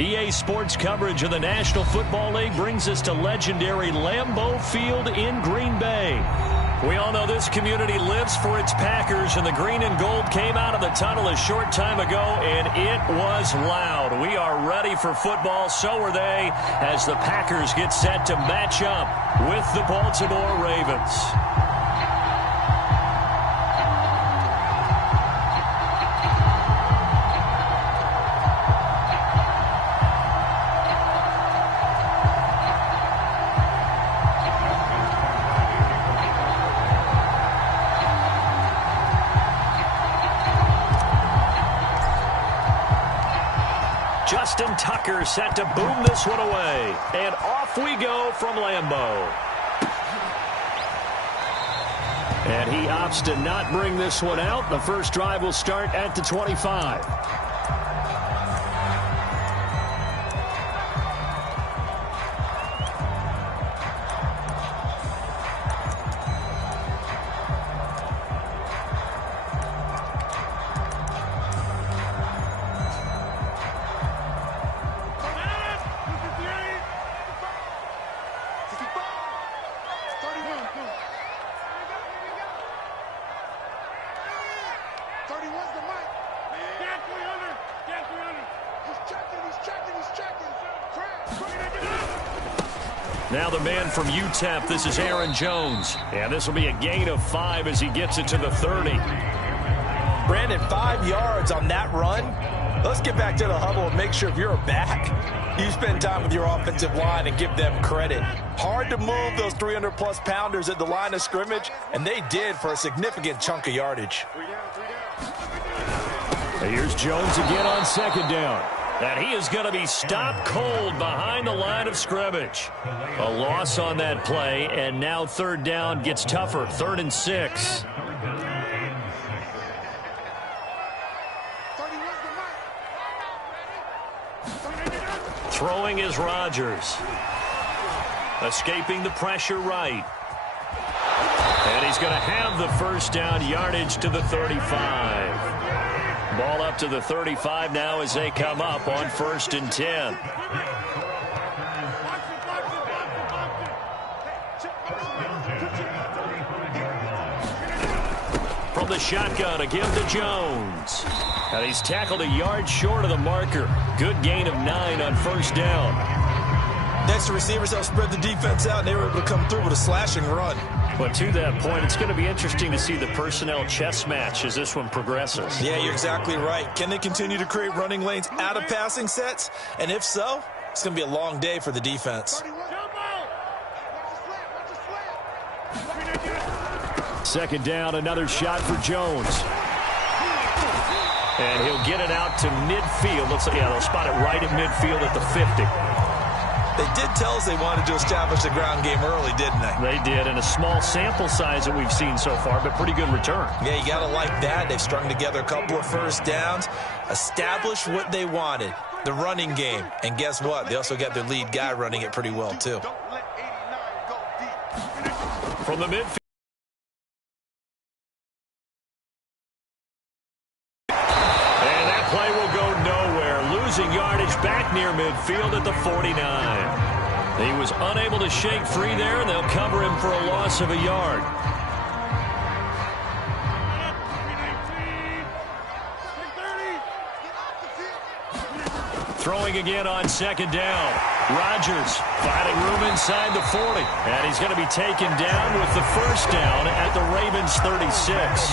EA Sports coverage of the National Football League brings us to legendary Lambeau Field in Green Bay. We all know this community lives for its Packers, and the green and gold came out of the tunnel a short time ago, and it was loud. We are ready for football, so are they, as the Packers get set to match up with the Baltimore Ravens. Justin Tucker set to boom this one away. And off we go from Lambeau. And he opts to not bring this one out. The first drive will start at the 25. Now the man from UTEP, this is Aaron Jones. And this will be a gain of 5 as he gets it to the 30. Brandon, 5 yards on that run. Let's get back to the huddle and make sure if you're a back, you spend time with your offensive line and give them credit. Hard to move those 300-plus pounders at the line of scrimmage, and they did for a significant chunk of yardage. Here's Jones again on second down. And he is going to be stopped cold behind the line of scrimmage. A loss on that play, and now third down gets tougher. 3rd and 6. Throwing is Rodgers. Escaping the pressure right. And he's going to have the first down, yardage to the 35. Ball up to the 35 now as they come up on 1st and 10. From the shotgun, a give to Jones. And he's tackled a yard short of the marker. Good gain of 9 on 1st down. Next, the receivers help spread the defense out, and they were able to come through with a slashing run. But to that point, it's going to be interesting to see the personnel chess match as this one progresses. Yeah, you're exactly right. Can they continue to create running lanes out of passing sets? And if so, it's going to be a long day for the defense. Second down, another shot for Jones. And he'll get it out to midfield. Looks like, yeah, they'll spot it right at midfield at the 50. They did tell us they wanted to establish the ground game early, didn't they? They did, and a small sample size that we've seen so far, but pretty good return. Yeah, you got to like that. They've strung together a couple of first downs, established what they wanted, the running game. And guess what? They also got their lead guy running it pretty well, too. From the midfield. And that play will go nowhere. Losing yardage back near midfield at the 49. He was unable to shake free there, and they'll cover him for a loss of a yard. Throwing again on second down. Rodgers finding room inside the 40. And he's going to be taken down with the first down at the Ravens 36.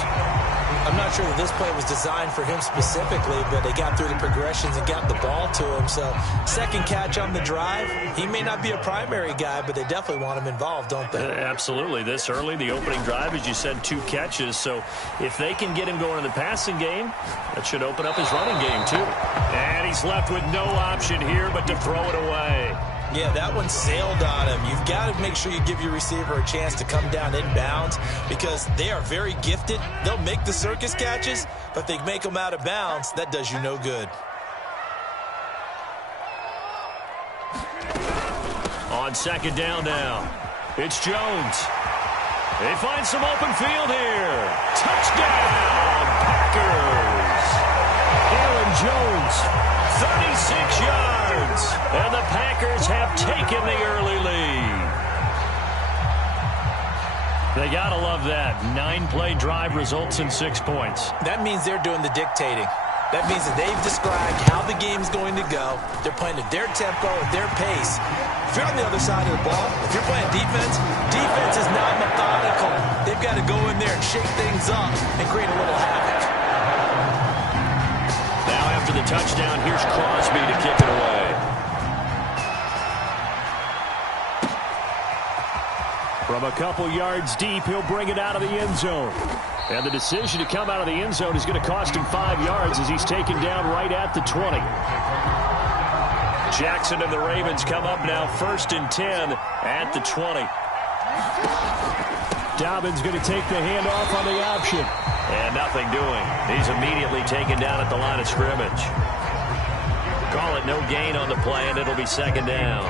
I'm not sure that this play was designed for him specifically, but they got through the progressions and got the ball to him. So second catch on the drive. He may not be a primary guy, but they definitely want him involved, don't they? Absolutely. This early, the opening drive, as you said, 2 catches. So if they can get him going in the passing game, that should open up his running game too. And he's left with no option here but to throw it away. Yeah, that one sailed on him. You've got to make sure you give your receiver a chance to come down inbounds because they are very gifted. They'll make the circus catches, but they make them out of bounds. That does you no good. On second down now, it's Jones. They find some open field here. Touchdown, Packers. Aaron Jones, 36 yards. Gotta love that. 9-play drive results in 6 points. That means they're doing the dictating. That means that they've described how the game's going to go. They're playing at their tempo, at their pace. If you're on the other side of the ball, if you're playing defense, defense is not methodical. They've got to go in there and shake things up and create a little havoc. Now after the touchdown, here's Crosby to kick it away. From a couple yards deep, he'll bring it out of the end zone. And the decision to come out of the end zone is going to cost him 5 yards as he's taken down right at the 20. Jackson and the Ravens come up now 1st and 10 at the 20. Dobbins going to take the handoff on the option. And nothing doing. He's immediately taken down at the line of scrimmage. Call it no gain on the play, and it'll be 2nd down.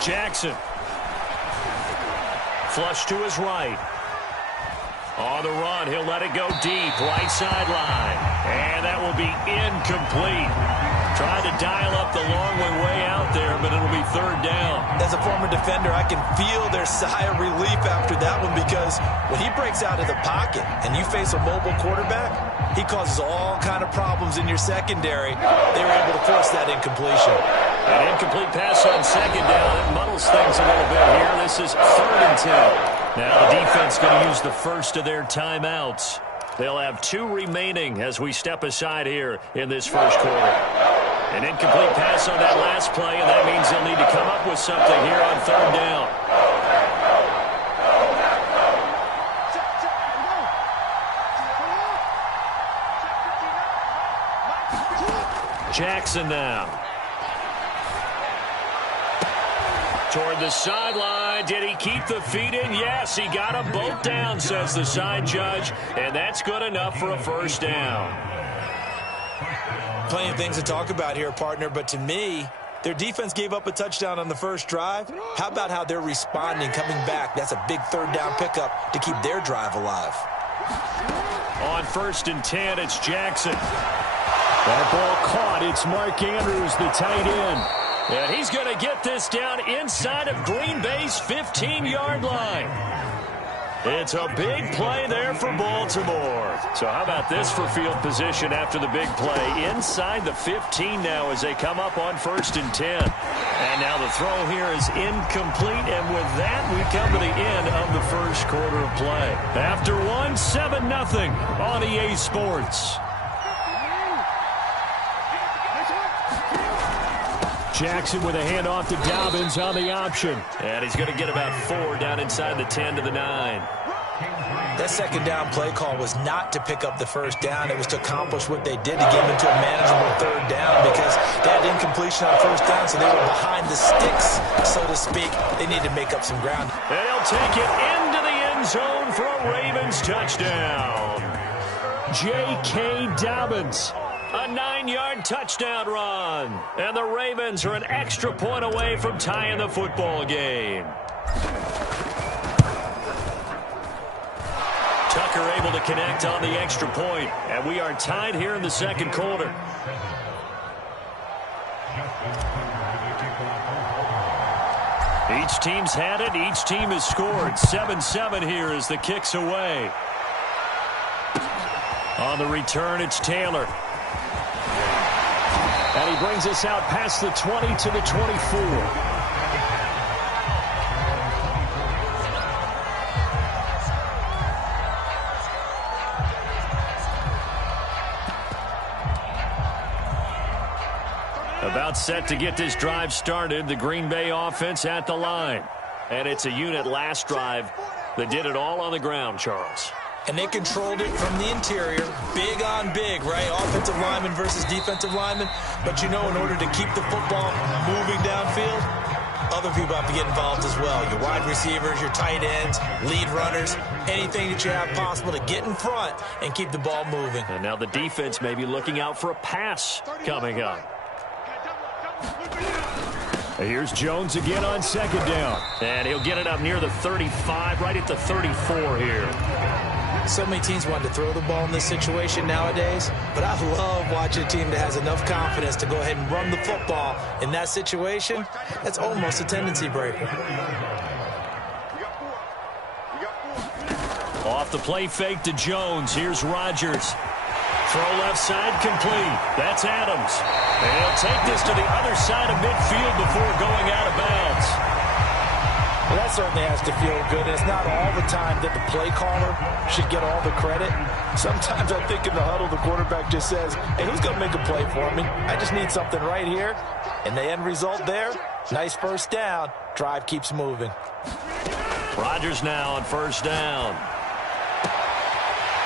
Jackson. Flush to his right. On the run, he'll let it go deep, right sideline. And that will be incomplete. Tried to dial up the long way out there, but it'll be 3rd down. As a former defender, I can feel their sigh of relief after that one because when he breaks out of the pocket and you face a mobile quarterback, he causes all kind of problems in your secondary. They were able to force that incompletion. An incomplete pass on 2nd down. It muddles things a little bit here. This is 3rd and 10. Now the defense going to use the first of their timeouts. They'll have 2 remaining as we step aside here in this first quarter. An incomplete pass on that last play, and that means they'll need to come up with something here on 3rd down. Jackson now. Toward the sideline. Did he keep the feet in? Yes, he got them both down, says the side judge. And that's good enough for a 1st down. Plenty of things to talk about here, partner, but to me, their defense gave up a touchdown on the first drive. How about how they're responding, coming back? That's a big 3rd down pickup to keep their drive alive. On 1st and 10, it's Jackson. That ball caught. It's Mark Andrews, the tight end. And he's going to get this down inside of Green Bay's 15-yard line. It's a big play there for Baltimore. So how about this for field position after the big play? Inside the 15 now as they come up on 1st and 10. And now the throw here is incomplete. And with that, we come to the end of the first quarter of play. After one, 7-0 on EA Sports. Jackson with a handoff to Dobbins on the option. And he's going to get about 4 down inside the 10 to the 9. That 2nd down play call was not to pick up the 1st down. It was to accomplish what they did to get them into a manageable 3rd down because they had incompletion on 1st down, so they were behind the sticks, so to speak. They need to make up some ground. And he'll take it into the end zone for a Ravens touchdown. J.K. Dobbins. A 9-yard touchdown run. And the Ravens are an extra point away from tying the football game. Tucker able to connect on the extra point. And we are tied here in the 2nd quarter. Each team's had it. Each team has scored. 7-7 here as the kick's away. On the return, it's Taylor. And he brings us out past the 20 to the 24. About set to get this drive started. The Green Bay offense at the line. And it's a unit last drive that did it all on the ground, Charles. And they controlled it from the interior, big on big, right? Offensive lineman versus defensive lineman. But, you know, in order to keep the football moving downfield, other people have to get involved as well. Your wide receivers, your tight ends, lead runners, anything that you have possible to get in front and keep the ball moving. And now the defense may be looking out for a pass coming up. Here's Jones again on second down. And he'll get it up near the 35, right at the 34 here. So many teams want to throw the ball in this situation nowadays, but I love watching a team that has enough confidence to go ahead and run the football. In that situation, that's almost a tendency breaker. Off the play fake to Jones. Here's Rodgers. Throw left side complete. That's Adams. And he'll take this to the other side of midfield before going out of bounds. Well, that certainly has to feel good. It's not all the time that the play caller should get all the credit. Sometimes I think in the huddle, the quarterback just says, hey, who's going to make a play for me? I just need something right here. And the end result there, nice first down. Drive keeps moving. Rodgers now on first down.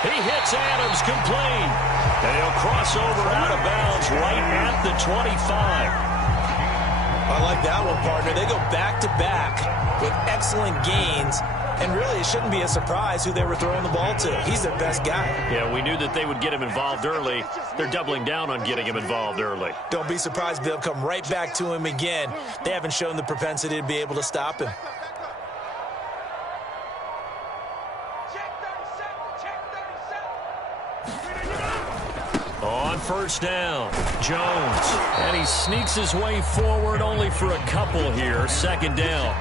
He hits Adams complete. And he'll cross over out of bounds right at the 25. I like that one, partner. They go back-to-back with excellent gains, and really it shouldn't be a surprise who they were throwing the ball to. He's their best guy. Yeah, we knew that they would get him involved early. They're doubling down on getting him involved early. Don't be surprised if they'll come right back to him again. They haven't shown the propensity to be able to stop him. On first down, Jones. And he sneaks his way forward only for a couple here. Second down.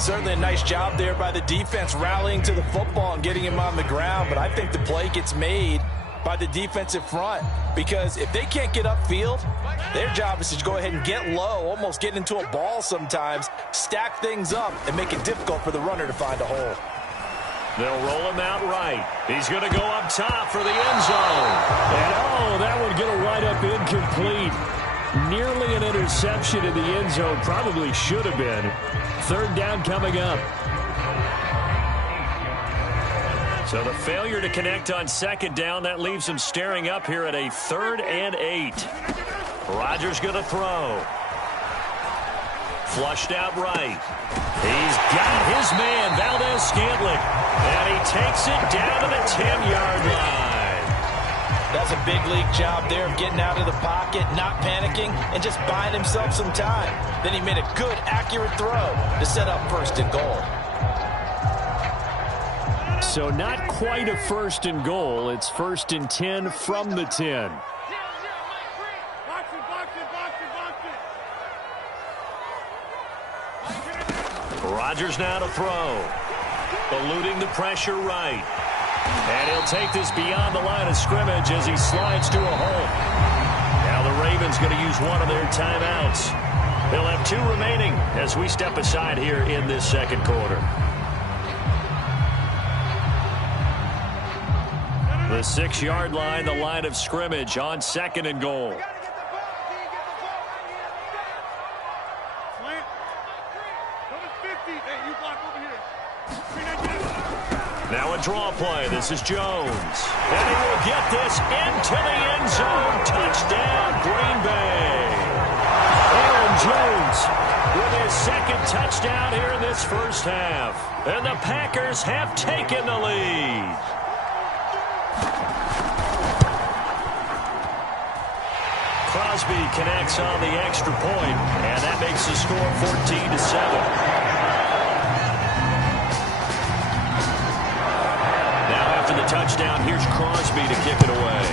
Certainly a nice job there by the defense rallying to the football and getting him on the ground. But I think the play gets made by the defensive front. Because if they can't get upfield, their job is to go ahead and get low, almost get into a ball sometimes, stack things up, and make it difficult for the runner to find a hole. They'll roll him out right. He's going to go up top for the end zone. And, oh, that would get a right-up incomplete. Nearly an interception in the end zone. Probably should have been. Third down coming up. So the failure to connect on second down, that leaves him staring up here at a 3rd and 8. Rodgers going to throw. Flushed out right. He's got his man, Valdez-Scantling. And he takes it down to the 10-yard line. That's a big league job there of getting out of the pocket, not panicking, and just buying himself some time. Then he made a good, accurate throw to set up 1st and goal. So not quite a 1st and goal. It's 1st and 10 from the 10. Rodgers now to throw. Eluding the pressure right. And he'll take this beyond the line of scrimmage as he slides to a hole. Now the Ravens going to use one of their timeouts. They'll have 2 remaining as we step aside here in this second quarter. The 6-yard line, the line of scrimmage on 2nd and goal. Now a draw play. This is Jones. And he will get this into the end zone. Touchdown, Green Bay. Aaron Jones with his 2nd touchdown here in this first half. And the Packers have taken the lead. Crosby connects on the extra point, and that makes the score 14-7. After the touchdown, here's Crosby to kick it away.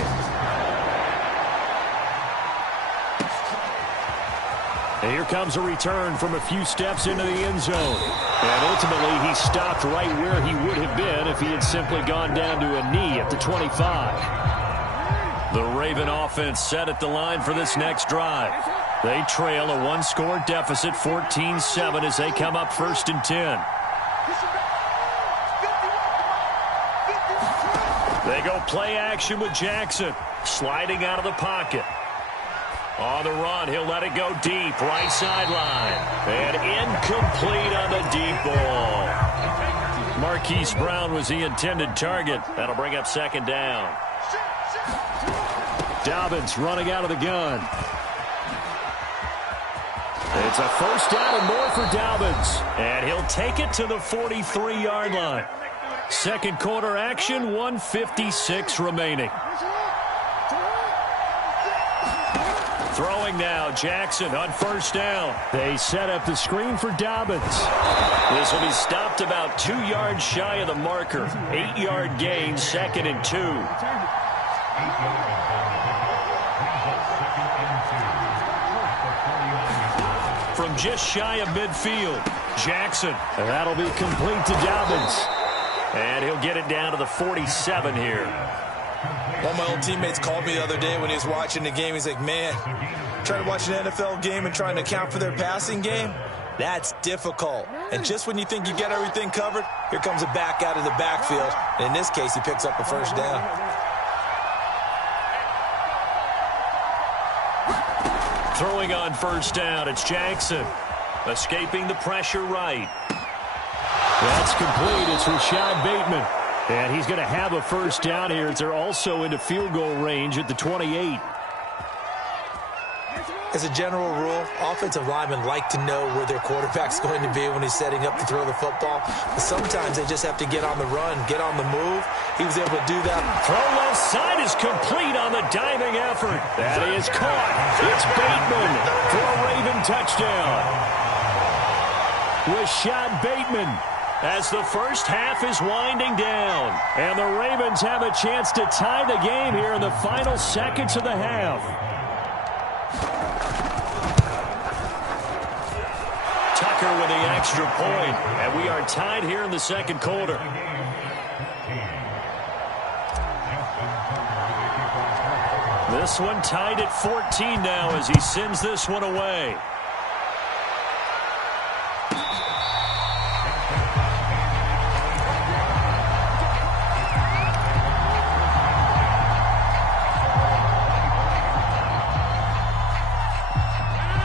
And here comes a return from a few steps into the end zone. And ultimately, he stopped right where he would have been if he had simply gone down to a knee at the 25. The Raven offense set at the line for this next drive. They trail a 1-score deficit, 14-7, as they come up 1st and 10. They go play action with Jackson. Sliding out of the pocket. On the run, he'll let it go deep. Right sideline. And incomplete on the deep ball. Marquise Brown was the intended target. That'll bring up 2nd down. Dobbins running out of the gun. It's a 1st down and more for Dobbins. And he'll take it to the 43-yard line. Second quarter action, 1:56 remaining. Throwing now, Jackson on first down. They set up the screen for Dobbins. This will be stopped about 2 yards shy of the marker. 8-yard gain, 2nd and 2. From just shy of midfield, Jackson. And that'll be complete to Dobbins. And he'll get it down to the 47 here. One of my old teammates called me the other day when he was watching the game. He's like, man, trying to watch an NFL game and trying to account for their passing game, that's difficult. And just when you think you get everything covered, here comes a back out of the backfield. And in this case, he picks up a first down. Throwing on first down, it's Jackson. Escaping the pressure right. That's complete. It's Rashad Bateman. And he's going to have a first down here as they're also into field goal range at the 28. As a general rule, offensive linemen like to know where their quarterback's going to be when he's setting up to throw the football. But sometimes they just have to get on the run, get on the move. He was able to do that. Throw left side is complete on the diving effort. That is caught. It's Bateman for a Raven touchdown. Rashad Bateman as the first half is winding down. And the Ravens have a chance to tie the game here in the final seconds of the half. Tucker with the extra point, and we are tied here in the second quarter. This one tied at 14 now as he sends this one away.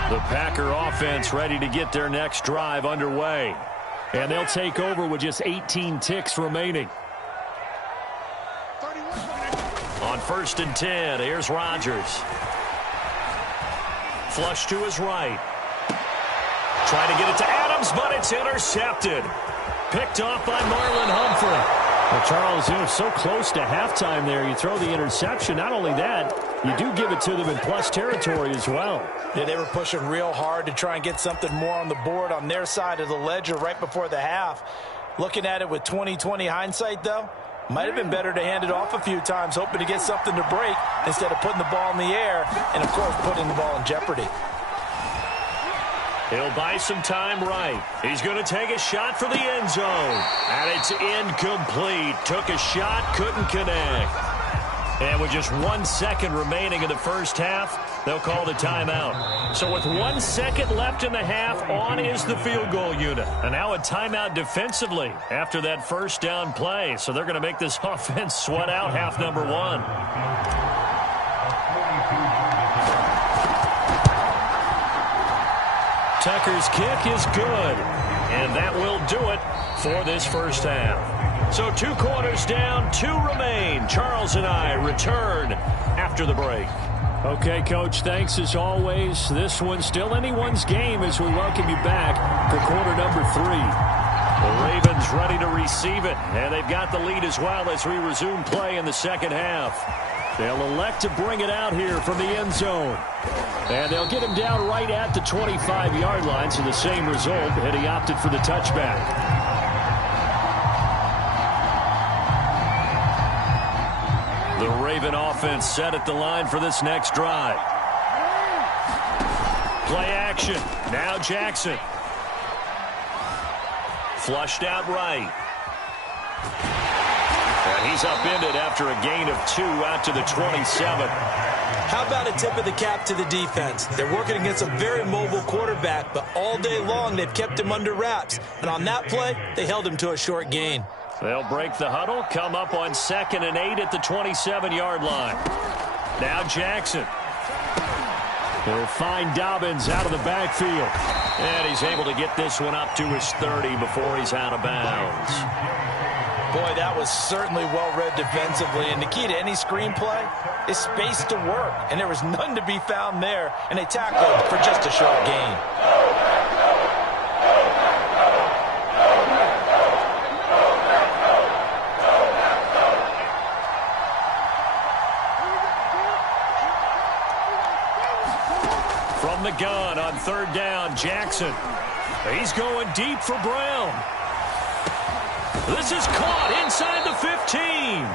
The Packer offense ready to get their next drive underway. And they'll take over with just 18 ticks remaining. On 1st and 10, here's Rodgers. Flush to his right. Trying to get it to Adams, but it's intercepted. Picked off by Marlon Humphrey. Well, Charles, you're so close to halftime there. You throw the interception. Not only that, you do give it to them in plus territory as well. Yeah, they were pushing real hard to try and get something more on the board on their side of the ledger right before the half. Looking at it with 20/20 hindsight, though, might have been better to hand it off a few times, hoping to get something to break instead of putting the ball in the air and, of course, putting the ball in jeopardy. He'll buy some time right. He's going to take a shot for the end zone. And it's incomplete. Took a shot, couldn't connect. And with just 1 second remaining in the first half, they'll call the timeout. So with 1 second left in the half, on is the field goal unit. And now a timeout defensively after that first down play. So they're going to make this offense sweat out half number one. Tucker's kick is good. And that will do it for this first half. So 2 quarters down, 2 remain. Charles and I return after the break. Okay, Coach, thanks as always. This one's still anyone's game as we welcome you back for quarter number 3. The Ravens ready to receive it, and they've got the lead as well as we resume play in the second half. They'll elect to bring it out here from the end zone. And they'll get him down right at the 25-yard line, so the same result, and he opted for the touchback. The Raven offense set at the line for this next drive. Play action. Now Jackson. Flushed out right. And he's upended after a gain of 2 out to the 27. How about a tip of the cap to the defense? They're working against a very mobile quarterback, but all day long they've kept him under wraps. And on that play, they held him to a short gain. They'll break the huddle, come up on 2nd and 8 at the 27-yard line. Now Jackson. He'll find Dobbins out of the backfield. And he's able to get this one up to his 30 before he's out of bounds. Boy, that was certainly well-read defensively. And the key to any screenplay is space to work. And there was none to be found there. And they tackled for just a short gain. From the gun on third down, Jackson. He's going deep for Brown. This is caught inside the 15.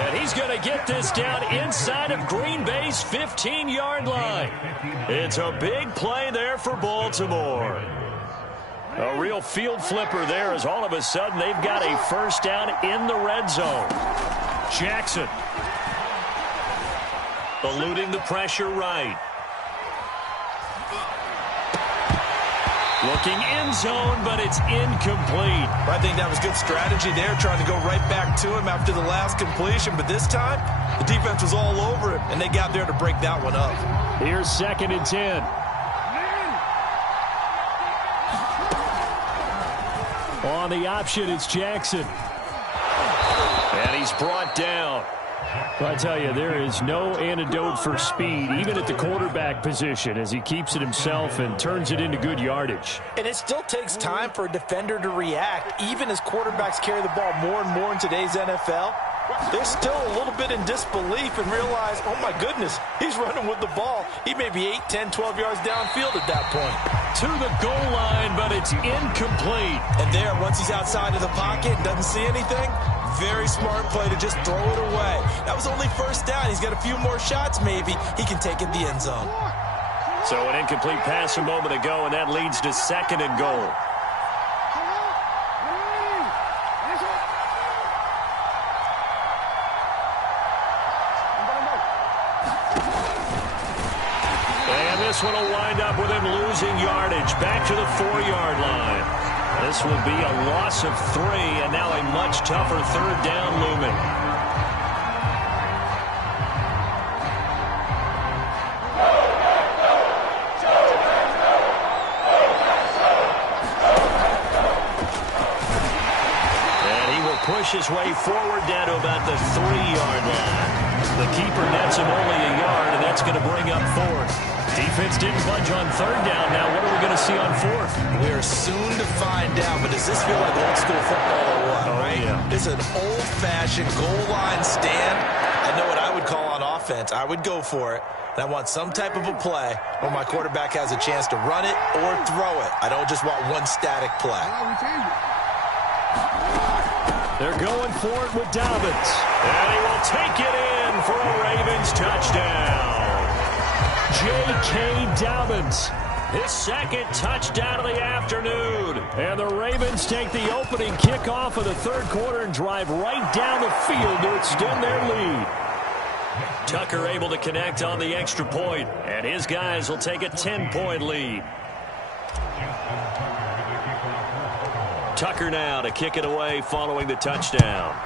And he's going to get this down inside of Green Bay's 15-yard line. It's a big play there for Baltimore. A real field flipper there as all of a sudden they've got a first down in the red zone. Jackson eluding the pressure right. Looking end zone, but it's incomplete. I think that was good strategy there, trying to go right back to him after the last completion. But this time, the defense was all over him, and they got there to break that one up. Here's 2nd and 10. On the option, it's Jackson. And he's brought down. I tell you, there is no antidote for speed, even at the quarterback position, as he keeps it himself and turns it into good yardage. And it still takes time for a defender to react, even as quarterbacks carry the ball more and more in today's NFL. They're still a little bit in disbelief and realize, oh my goodness, he's running with the ball. He may be 8, 10, 12 yards downfield at that point. To the goal line, but it's incomplete. And there, once he's outside of the pocket and doesn't see anything, very smart play to just throw it away. That was only first down. He's got a few more shots maybe. He can take it the end zone. So an incomplete pass a moment ago, and that leads to 2nd and goal. And this one will wind up with him losing yardage back to the 4-yard line. This will be a loss of 3, and now a much tougher third down looming. And he will push his way forward down to about the 3-yard line. The keeper nets him only a yard, and that's going to bring up 4th. Defense didn't budge on third down. Now what are we going to see on 4th? We are soon to find out, but does this feel like old school football or what, right? Yeah. It's an old-fashioned goal line stand. I know what I would call on offense. I would go for it. And I want some type of a play where my quarterback has a chance to run it or throw it. I don't just want one static play. They're going for it with Dobbins. And he will take it in for a Ravens touchdown. J.K. Dobbins, his 2nd touchdown of the afternoon. And the Ravens take the opening kickoff of the 3rd quarter and drive right down the field to extend their lead. Tucker able to connect on the extra point, and his guys will take a 10-point lead. Tucker now to kick it away following the touchdown.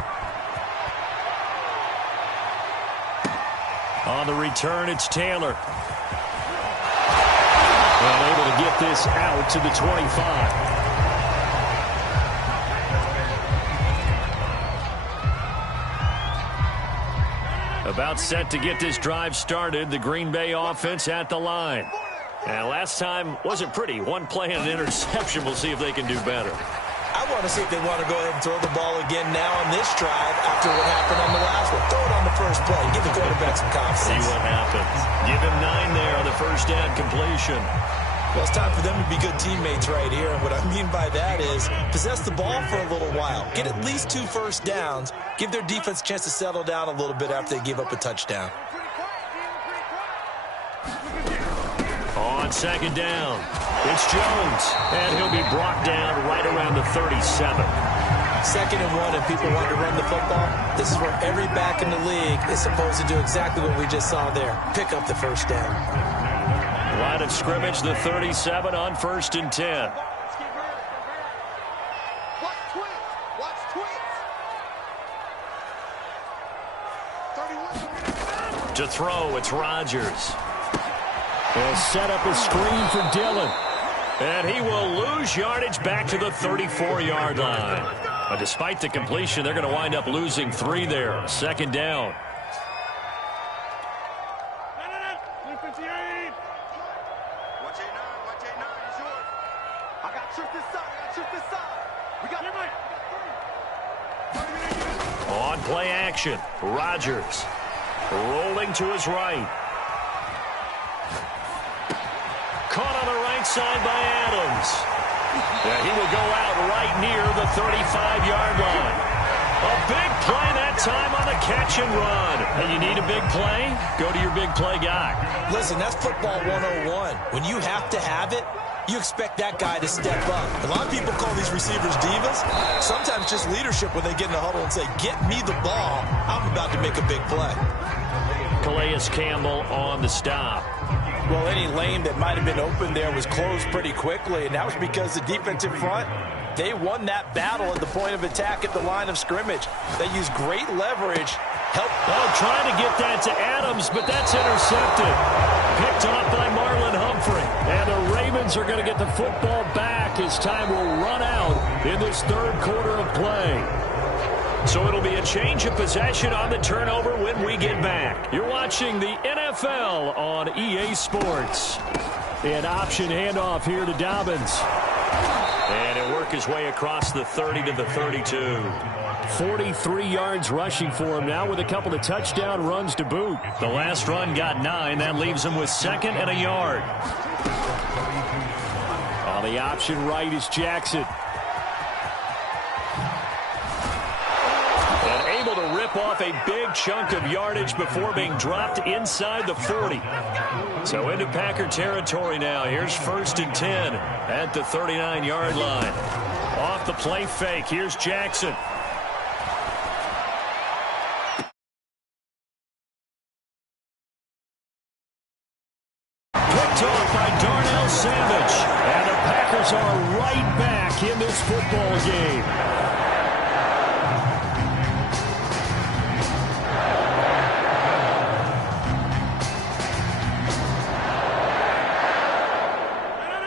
On the return, it's Taylor. And able to get this out to the 25. About set to get this drive started. The Green Bay offense at the line. And last time wasn't pretty. One play and an interception. We'll see if they can do better. I want to see if they want to go ahead and throw the ball again now on this drive after what happened on the last one. Throw it on the first play. Give the quarterback some confidence. See what happens. Give him 9 there on the first down completion. Well, it's time for them to be good teammates right here. And what I mean by that is possess the ball for a little while. Get at least 2 first downs. Give their defense a chance to settle down a little bit after they give up a touchdown. On 2nd down, it's Jones. And he'll be brought down right around the 37. 2nd and 1, and people want to run the football. This is where every back in the league is supposed to do exactly what we just saw there. Pick up the first down. Line of scrimmage, the 37 on 1st and 10. To throw, it's Rodgers. He'll set up a screen for Dillon. And he will lose yardage back to the 34-yard line. But despite the completion, they're going to wind up losing 3 there. 2nd down. On play action, Rodgers rolling to his right. caught on the right side by Adams. Yeah, he will go out right near the 35-yard line. A big play that time on the catch and run. And you need a big play? Go to your big play guy. Listen, that's football 101. When you have to have it, you expect that guy to step up. A lot of people call these receivers divas. Sometimes just leadership when they get in the huddle and say, get me the ball. I'm about to make a big play. Calais Campbell on the stop. Well, any lane that might have been open there was closed pretty quickly, and that was because the defensive front, they won that battle at the point of attack at the line of scrimmage. They used great leverage. Trying to get that to Adams, but that's intercepted. Picked off by Marlon Humphrey. And the Ravens are going to get the football back as time will run out in this third quarter of play. So it'll be a change of possession on the turnover when we get back. You're watching the NFL on EA Sports. An option handoff here to Dobbins. And he'll work his way across the 30 to the 32. 43 yards rushing for him now with a couple of touchdown runs to boot. The last run got 9. That leaves him with 2nd and a yard. On the option right is Jackson. And able to rip off a big chunk of yardage before being dropped inside the 40. So into Packer territory now. Here's 1st and 10 at the 39-yard line. Off the play fake. Here's Jackson. Savage, and the Packers are right back in this football game.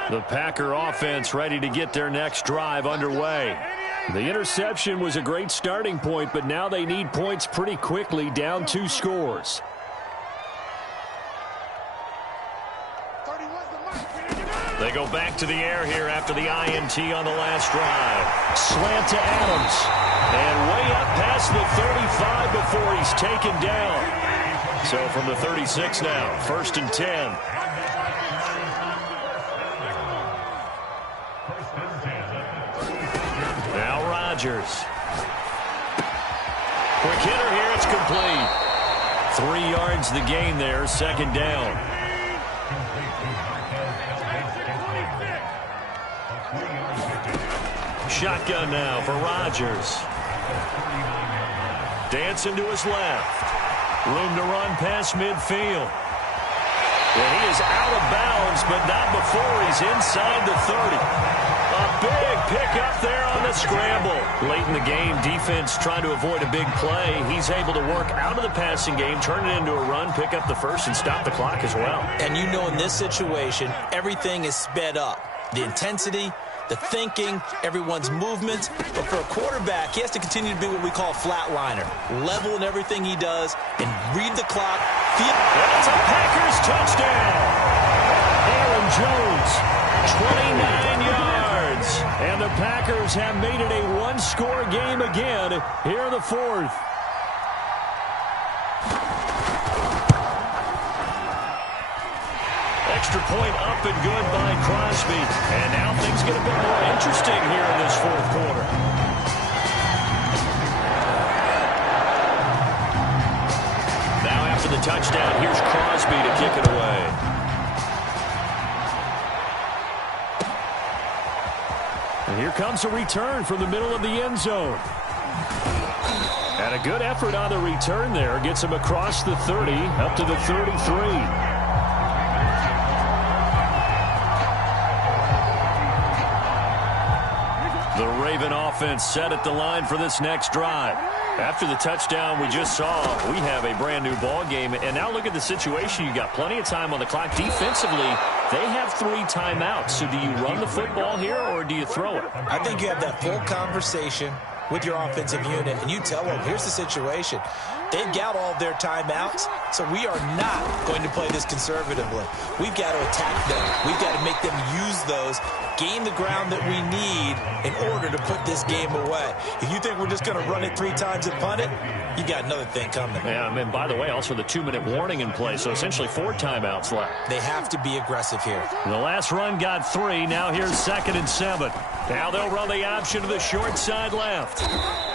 The Packer offense ready to get their next drive underway. The interception was a great starting point, but now they need points pretty quickly, down 2 scores. They go back to the air here after the INT on the last drive. Slant to Adams. And way up past the 35 before he's taken down. So from the 36 now, 1st and 10. Now Rodgers. Quick hitter here, it's complete. 3 yards the gain there, 2nd down. Shotgun now for Rodgers. Dancing to his left. Room to run past midfield. And he is out of bounds, but not before he's inside the 30. A big pickup there on the scramble. Late in the game, defense trying to avoid a big play. He's able to work out of the passing game, turn it into a run, pick up the first, and stop the clock as well. And you know in this situation, everything is sped up. The intensity, the thinking, everyone's movement. But for a quarterback, he has to continue to be what we call a flatliner. Level in everything he does and read the clock. That's a Packers touchdown. Aaron Jones, 29 yards. And the Packers have made it a 1-score game again here in the 4th. Extra point up and good by Crosby. And now things get a bit more interesting here in this 4th quarter. Now after the touchdown, here's Crosby to kick it away. And here comes a return from the middle of the end zone. And a good effort on the return there. Gets him across the 30, up to the 33. The Raven offense set at the line for this next drive. After the touchdown we just saw, we have a brand new ball game. And now look at the situation. You got plenty of time on the clock. Defensively, they have 3 timeouts. So do you run the football here or do you throw it? I think you have that full conversation with your offensive unit, and you tell them, here's the situation. They've got all their timeouts, so we are not going to play this conservatively. We've got to attack them. We've got to make them use those, gain the ground that we need in order to put this game away. If you think we're just going to run it 3 times and punt it, you got another thing coming. Yeah, and by the way, also the 2-minute warning in play, so essentially 4 timeouts left. They have to be aggressive here. The last run got 3. Now here's 2nd and 7. Now they'll run the option to the short side left.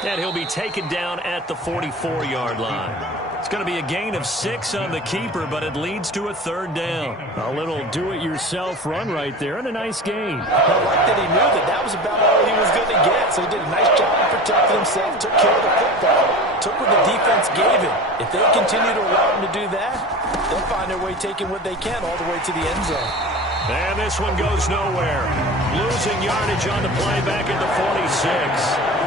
And he'll be taken down at the 44-yard line. It's going to be a gain of 6 on the keeper, but it leads to a 3rd down. A little do-it-yourself run right there, and a nice gain. I like that he knew that was about all he was going to get, so he did a nice job of protecting himself, took care of the football, took what the defense gave him. If they continue to allow him to do that, they'll find their way taking what they can all the way to the end zone. And this one goes nowhere. Losing yardage on the play back at the 46.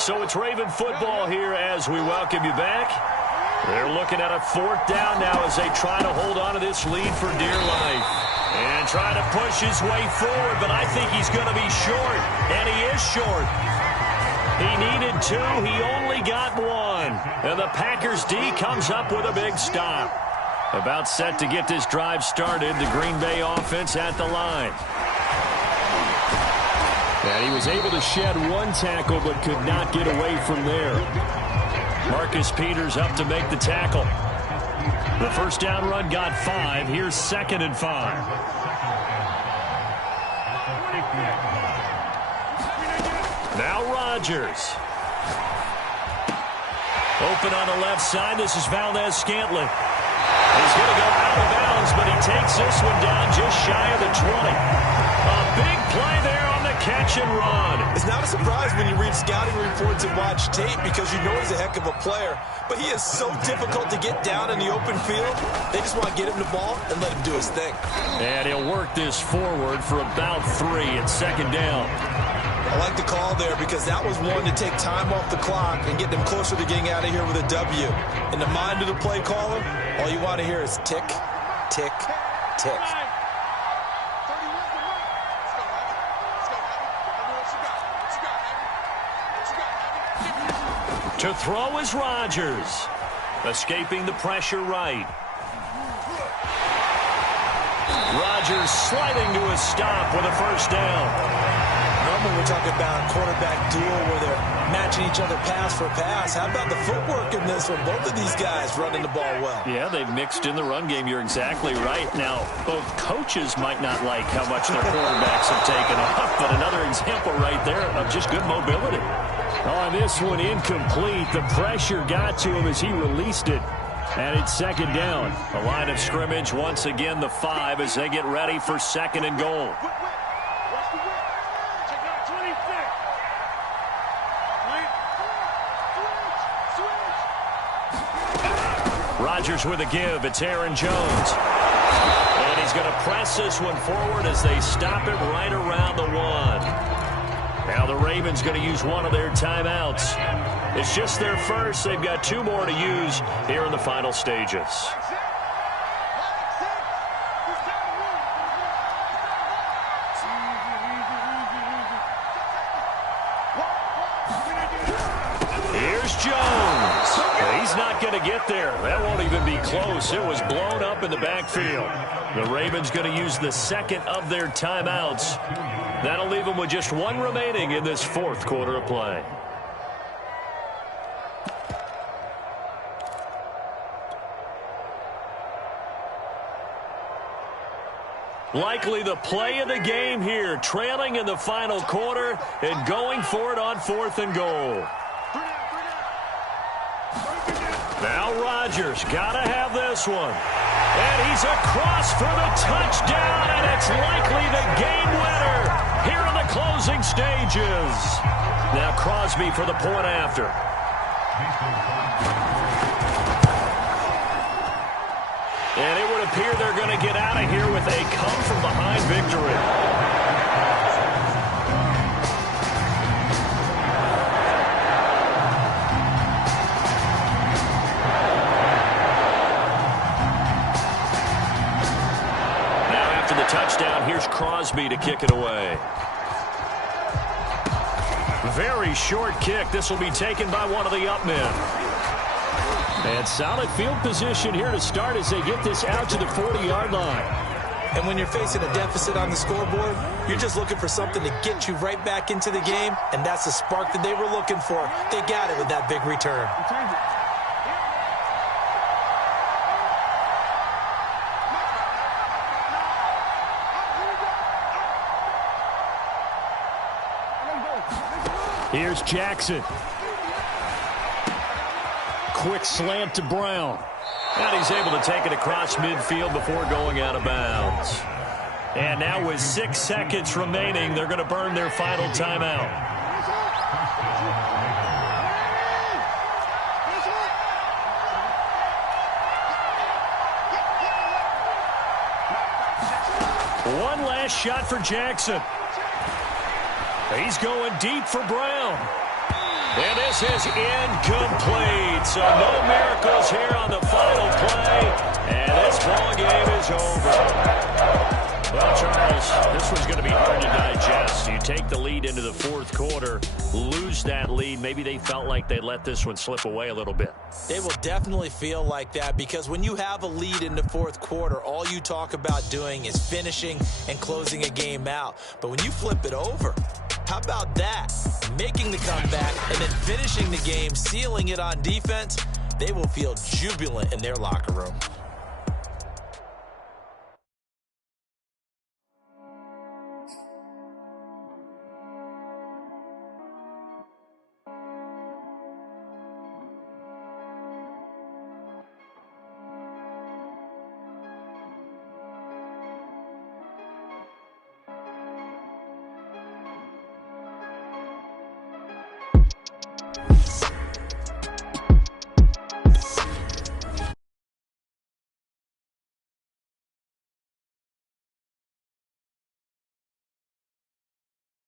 So it's Raven football here as we welcome you back. They're looking at a 4th down now as they try to hold on to this lead for dear life. And trying to push his way forward, but I think he's going to be short. And he is short. He needed 2. He only got 1. And the Packers D comes up with a big stop. About set to get this drive started, the Green Bay offense at the line. And he was able to shed 1 tackle but could not get away from there. Marcus Peters up to make the tackle. The 1st down run got 5. Here's 2nd and 5. Now Rodgers. Open on the left side. This is Valdez-Scantling. He's going to go out of bounds, but he takes this one down just shy of the 20. A big play there on the catch and run. It's not a surprise when you read scouting reports and watch tape because you know he's a heck of a player. But he is so difficult to get down in the open field. They just want to get him the ball and let him do his thing. And he'll work this forward for about 3 at 2nd down. I like the call there because that was one to take time off the clock and get them closer to getting out of here with a W. In the mind of the play caller, all you want to hear is tick, tick, tick. To throw is Rodgers. Escaping the pressure right. Rodgers sliding to a stop with a 1st down. Normally we're talking about a quarterback duel where they're matching each other pass for pass. How about the footwork in this one? Both of these guys running the ball well. Yeah, they've mixed in the run game. You're exactly right. Now, both coaches might not like how much their quarterbacks have taken off, but another example right there of just good mobility. On this one, incomplete. The pressure got to him as he released it. And it's 2nd down. The line of scrimmage, once again, the 5 as they get ready for 2nd and goal. Rodgers with a give. It's Aaron Jones. And he's going to press this one forward as they stop it right around the 1. Now the Ravens going to use one of their timeouts. It's just their first. They've got 2 more to use here in the final stages. Here's Jones. He's not going to get there. That won't even be close. It was blown up in the backfield. The Ravens going to use the 2nd of their timeouts. That'll leave them with just 1 remaining in this 4th quarter of play. Likely the play of the game here, trailing in the final quarter and going for it on 4th and goal. Now Rodgers got to have this one. And he's across for the touchdown, and it's likely the game winner here in the closing stages. Now Crosby for the point after. And it would appear they're going to get out of here with a come-from-behind victory. Touchdown, here's Crosby to kick it away. Very short kick. This will be taken by one of the up men. And solid field position here to start as they get this out to the 40-yard line. And when you're facing a deficit on the scoreboard, you're just looking for something to get you right back into the game, and that's the spark that they were looking for. They got it with that big return. Here's Jackson. Quick slant to Brown. And he's able to take it across midfield before going out of bounds. And now with 6 seconds remaining, they're going to burn their final timeout. One last shot for Jackson. He's going deep for Brown. And this is incomplete. So no miracles here on the final play. And this ball game is over. Well, Charles, this one's going to be hard to digest. You take the lead into the fourth quarter, lose that lead. Maybe they felt like they let this one slip away a little bit. They will definitely feel like that because when you have a lead in the fourth quarter, all you talk about doing is finishing and closing a game out. But when you flip it over, how about that? Making the comeback and then finishing the game, sealing it on defense, they will feel jubilant in their locker room.